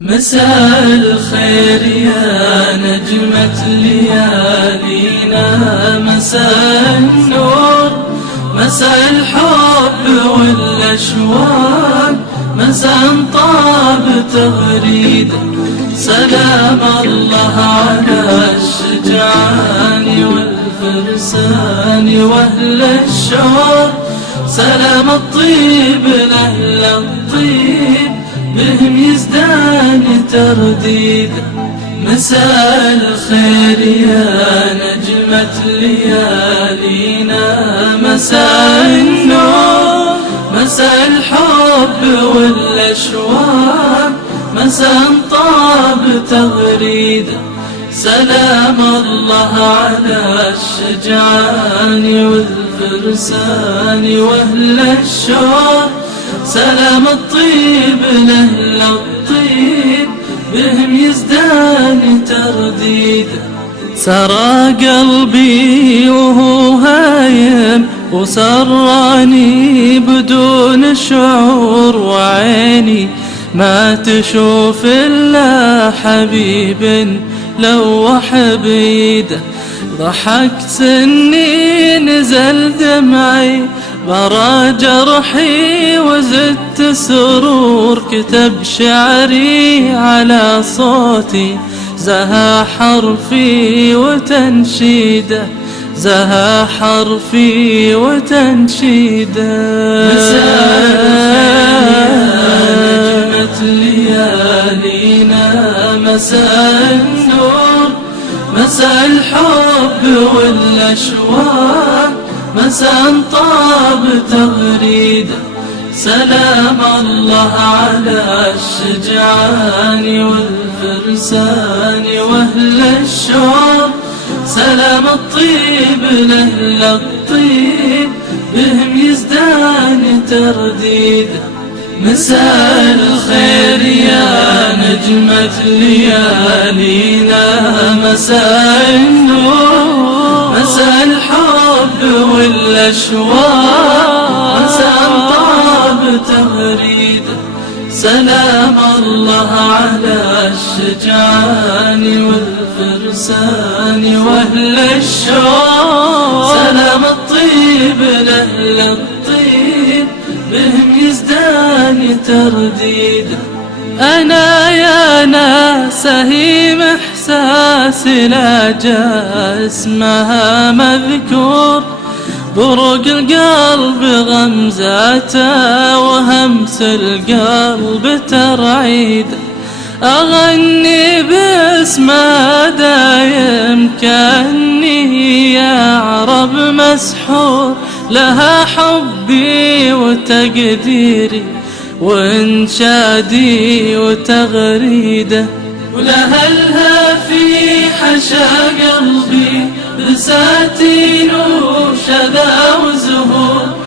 مساء الخير يا نجمة ليالينا، مساء النور، مساء الحب والأشواق، مساء طاب تغريد. سلام الله على الشجعان والفرسان وأهل الشوق، سلام الطيب لأهل الطيب بهم يزدان ترديد. مساء الخير يا نجمة ليالينا، مساء النور، مساء الحب والأشواق، مساء طاب تغريد. سلام الله على الشجعان والفرسان وأهل الشوق، سلام الطيب لأهل الطيب بهم يزدان ترديد. سرى قلبي وهو هايم وسراني بدون شعور، وعيني ما تشوف إلا حبيب لوح بيده. ضحكت إني نزل دمعي برا جرحي وزدت سرور، كتب شعري على صوتي زها حرفي وتنشيده، زها حرفي وتنشيده. نجمة ليالينا، مساء النور، مساء الحب والأشواق، مساء طاب تغريد. سلام الله على الشجعان والفرسان وأهل الشوق، سلام الطيب لأهل الطيب بهم يزدان ترديد. مساء الخير يا نجمة ليالينا، مساء النور، مساء الحب والأشواق، مساء طاب تغريد. سلام الله على الشجعان والفرسان وأهل الشوق، سلام الطيب لأهل الطيب بهم يزدان ترديد. أنا يا ناس هيم إحساسي لا جاء اسمها مذكور، برق القلب غمزاته وهمس القلب ترعيد. أغني باسمها دايم كأني يا عرب مسحور، لها حبي وتقديري وانشادي وتغريده. ولهلها في حشا قلبي بساتين وشذا وزهور،